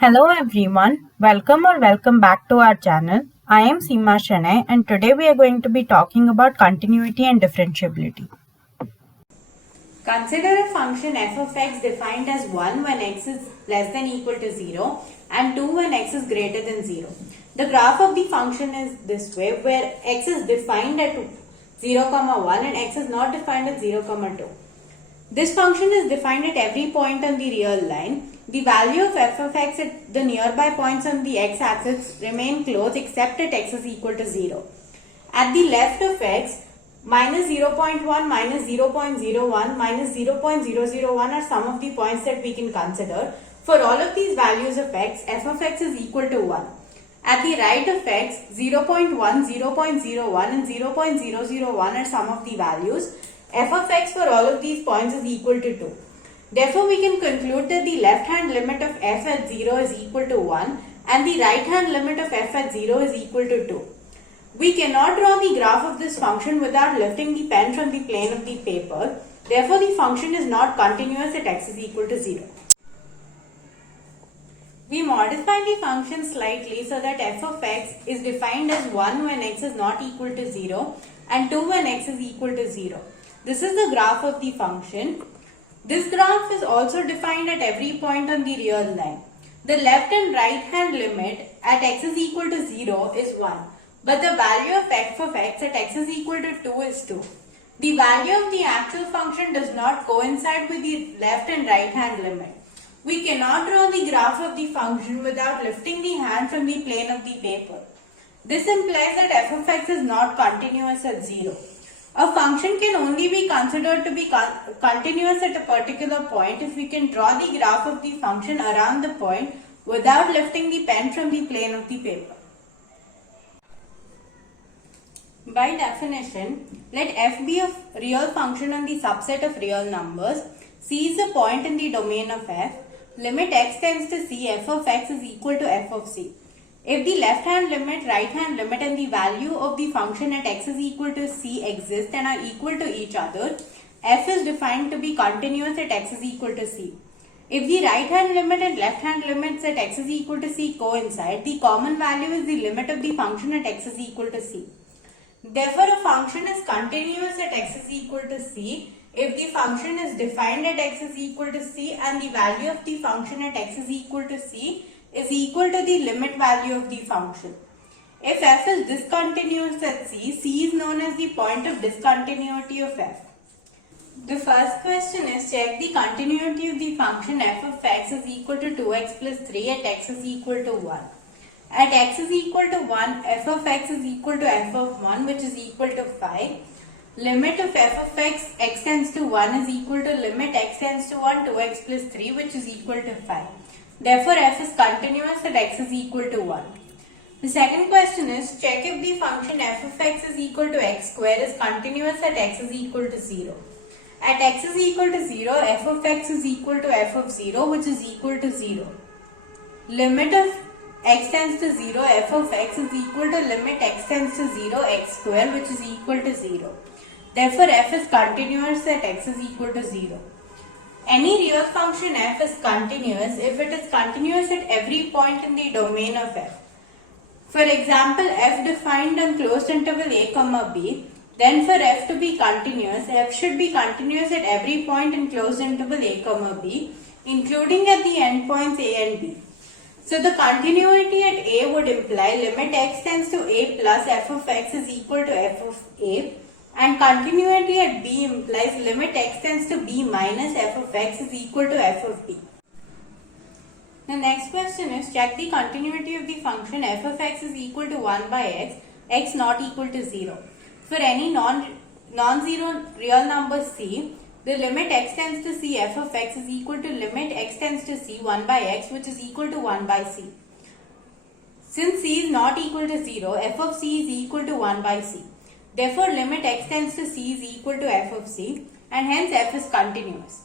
Hello everyone, welcome back to our channel. I am Seema Shanay and today we are going to be talking about continuity and differentiability. Consider a function f of x defined as 1 when x is less than equal to 0 and 2 when x is greater than 0. The graph of the function is this way where x is defined at 0, 1 and x is not defined at 0, 2. This function is defined at every point on the real line. The value of f of x at the nearby points on the x-axis remain closed except at x is equal to 0. At the left of x, minus 0.1, minus 0.01, minus 0.001 are some of the points that we can consider. For all of these values of x, f of x is equal to 1. At the right of x, 0.1, 0.01 and 0.001 are some of the values. F of x for all of these points is equal to 2. Therefore, we can conclude that the left hand limit of f at 0 is equal to 1 and the right hand limit of f at 0 is equal to 2. We cannot draw the graph of this function without lifting the pen from the plane of the paper. Therefore, the function is not continuous at x is equal to 0. We modify the function slightly so that f of x is defined as 1 when x is not equal to 0 and 2 when x is equal to 0. This is the graph of the function. This graph is also defined at every point on the real line. The left and right hand limit at x is equal to 0 is 1. But the value of f of x at x is equal to 2 is 2. The value of the actual function does not coincide with the left and right hand limit. We cannot draw the graph of the function without lifting the hand from the plane of the paper. This implies that f of x is not continuous at 0. A function can only be considered to be continuous at a particular point if we can draw the graph of the function around the point without lifting the pen from the plane of the paper. By definition, let f be a real function on the subset of real numbers. C is a point in the domain of f. Limit x tends to c, f of x is equal to f of c. If the left hand limit, right hand limit and the value of the function at x is equal to c exist and are equal to each other, f is defined to be continuous at x is equal to c. If the right hand limit and left hand limits at x is equal to c coincide, the common value is the limit of the function at x is equal to c. Therefore, a function is continuous at x is equal to c if the function is defined at x is equal to c and the value of the function at x is equal to c is equal to the limit value of the function. If f is discontinuous at c, c is known as the point of discontinuity of f. The first question is check the continuity of the function f of x is equal to 2x plus 3 at x is equal to 1. At x is equal to 1, f of x is equal to f of 1 which is equal to 5. Limit of f of x tends to 1 is equal to limit x tends to 1 2x plus 3 which is equal to 5. Therefore, f is continuous at x is equal to 1. The second question is check if the function f of x is equal to x square is continuous at x is equal to 0. At x is equal to 0, f of x is equal to f of 0 which is equal to 0. Limit of x tends to 0, f of x is equal to limit x tends to 0 x square which is equal to 0. Therefore, f is continuous at x is equal to 0. Any real function f is continuous if it is continuous at every point in the domain of f. For example, f defined on closed interval a, b, then for f to be continuous, f should be continuous at every point in closed interval a, b, including at the endpoints a and b. So the continuity at a would imply limit x tends to a plus f of x is equal to f of a, and continuity at b implies limit x tends to b minus f of x is equal to f of b. The next question is check the continuity of the function f of x is equal to 1 by x not equal to 0. For any non-zero real number c, the limit x tends to c f of x is equal to limit x tends to c 1 by x which is equal to 1 by c. Since c is not equal to 0, f of c is equal to 1 by c. Therefore, limit x tends to c is equal to f of c and hence f is continuous.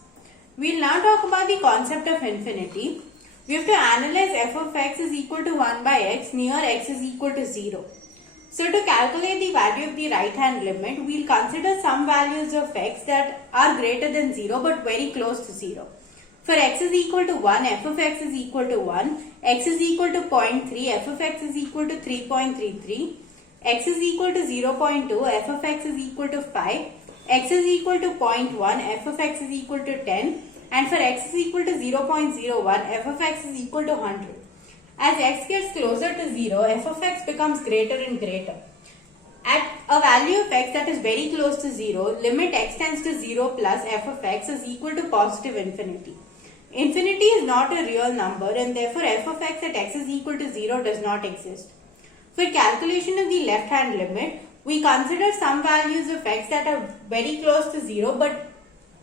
We will now talk about the concept of infinity. We have to analyze f of x is equal to 1 by x near x is equal to 0. So to calculate the value of the right hand limit, we will consider some values of x that are greater than 0 but very close to 0. For x is equal to 1, f of x is equal to 1, x is equal to 0.3, f of x is equal to 3.33, x is equal to 0.2, f of x is equal to 5, x is equal to 0.1, f of x is equal to 10, and for x is equal to 0.01, f of x is equal to 100. As x gets closer to 0, f of x becomes greater and greater. At a value of x that is very close to 0, limit x tends to 0 plus f of x is equal to positive infinity. Infinity is not a real number and therefore f of x at x is equal to 0 does not exist. For calculation of the left hand limit, we consider some values of x that are very close to 0 but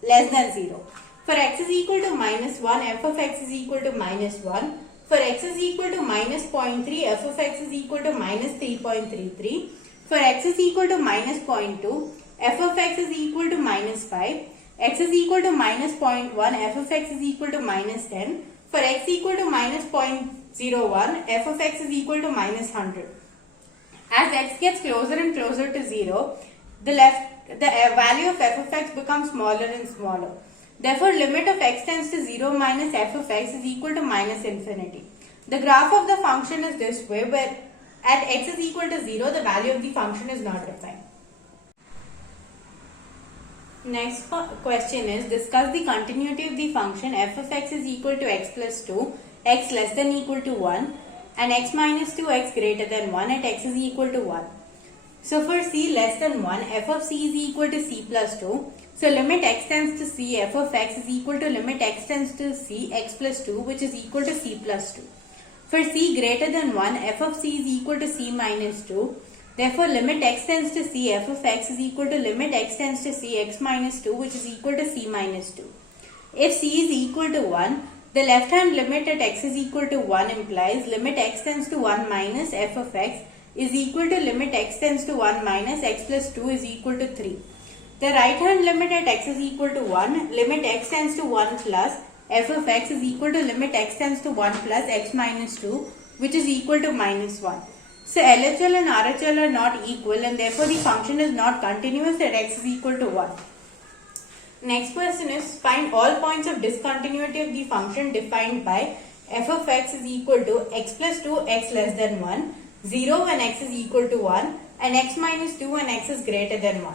less than 0. For x is equal to minus 1, f of x is equal to minus 1. For x is equal to minus 0.3, f of x is equal to minus 3.33. For x is equal to minus 0.2, f of x is equal to minus 5. X is equal to minus 0.1, f of x is equal to minus 10. For x equal to minus 0.01, f of x is equal to minus 100. As x gets closer and closer to 0, the value of f of x becomes smaller and smaller. Therefore, limit of x tends to 0 minus f of x is equal to minus infinity. The graph of the function is this way, where at x is equal to 0, the value of the function is not defined. Next question is, discuss the continuity of the function f of x is equal to x plus 2, x less than equal to 1, and x minus 2, x greater than 1 at x is equal to 1. So for c less than 1, f of c is equal to c plus 2. So limit x tends to c, f of x is equal to limit x tends to c, x plus 2, which is equal to c plus 2. For c greater than 1, f of c is equal to c minus 2. Therefore, limit x tends to c, f of x is equal to limit x tends to c, x minus 2, which is equal to c minus 2. If c is equal to 1, the left hand limit at x is equal to 1 implies limit x tends to 1 minus f of x is equal to limit x tends to 1 minus x plus 2 is equal to 3. The right hand limit at x is equal to 1, limit x tends to 1 plus f of x is equal to limit x tends to 1 plus x minus 2, which is equal to minus 1. So LHL and RHL are not equal and therefore the function is not continuous at x is equal to 1. Next question is, find all points of discontinuity of the function defined by f of x is equal to x plus 2, x less than 1, 0 when x is equal to 1, and x minus 2 when x is greater than 1.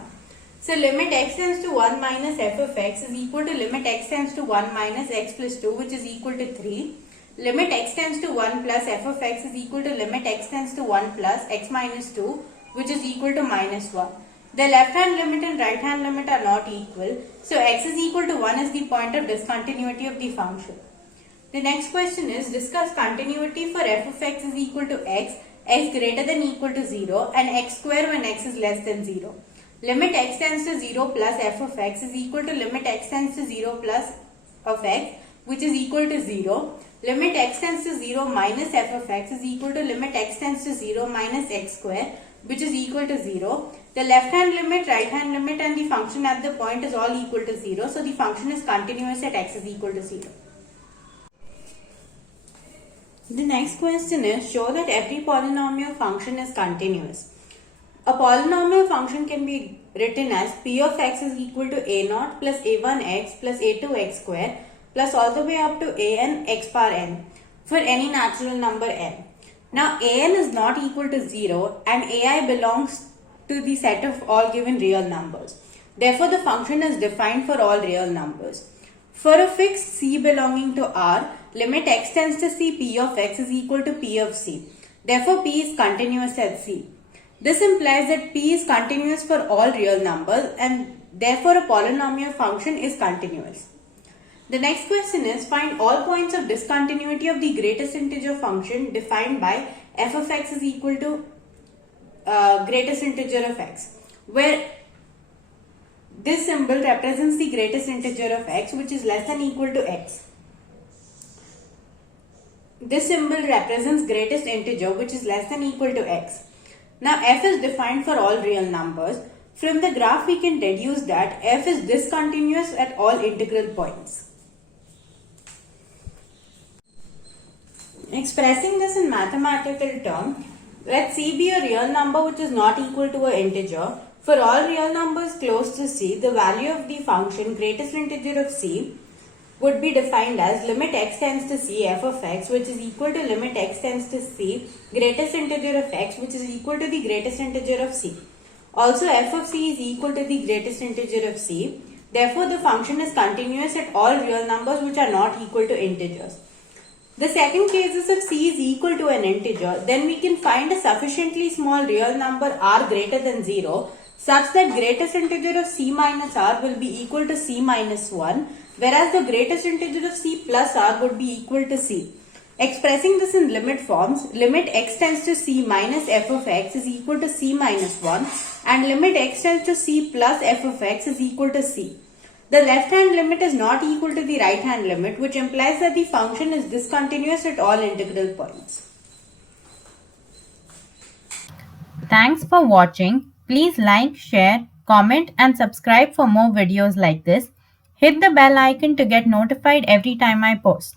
So limit x tends to 1 minus f of x is equal to limit x tends to 1 minus x plus 2, which is equal to 3. Limit x tends to 1 plus f of x is equal to limit x tends to 1 plus x minus 2, which is equal to minus 1. The left hand limit and right hand limit are not equal. So x is equal to 1 is the point of discontinuity of the function. The next question is, discuss continuity for f of x is equal to x, x greater than equal to 0, and x square when x is less than 0. Limit x tends to 0 plus f of x is equal to limit x tends to 0 plus of x, which is equal to 0. Limit x tends to 0 minus f of x is equal to limit x tends to 0 minus x square, which is equal to 0. The left hand limit, right hand limit and the function at the point is all equal to 0. So the function is continuous at x is equal to 0. The next question is, show that every polynomial function is continuous. A polynomial function can be written as p of x is equal to a0 plus a1x plus a2x square plus all the way up to an x power n for any natural number n. Now an is not equal to 0 and ai belongs to the set of all given real numbers. Therefore, the function is defined for all real numbers. For a fixed c belonging to R, limit x tends to c, p of x is equal to p of c. Therefore, p is continuous at c. This implies that p is continuous for all real numbers and therefore a polynomial function is continuous. The next question is, find all points of discontinuity of the greatest integer function defined by f of x is equal to greatest integer of x, where this symbol represents the greatest integer of x, which is less than equal to x. This symbol represents greatest integer, which is less than equal to x. Now f is defined for all real numbers. From the graph we can deduce that f is discontinuous at all integral points. Expressing this in mathematical terms, let c be a real number which is not equal to an integer. For all real numbers close to c, the value of the function greatest integer of c would be defined as limit x tends to c f of x, which is equal to limit x tends to c greatest integer of x, which is equal to the greatest integer of c. Also, f of c is equal to the greatest integer of c. Therefore, the function is continuous at all real numbers which are not equal to integers. The second case is if c is equal to an integer, then we can find a sufficiently small real number r greater than 0 such that greatest integer of c minus r will be equal to c minus 1, whereas the greatest integer of c plus r would be equal to c. Expressing this in limit forms, limit x tends to c minus f of x is equal to c minus 1 and limit x tends to c plus f of x is equal to c. The left hand limit is not equal to the right hand limit, which implies that the function is discontinuous at all integral points. Thanks for watching. Please like, share, comment and subscribe for more videos like this. Hit the bell icon to get notified every time I post.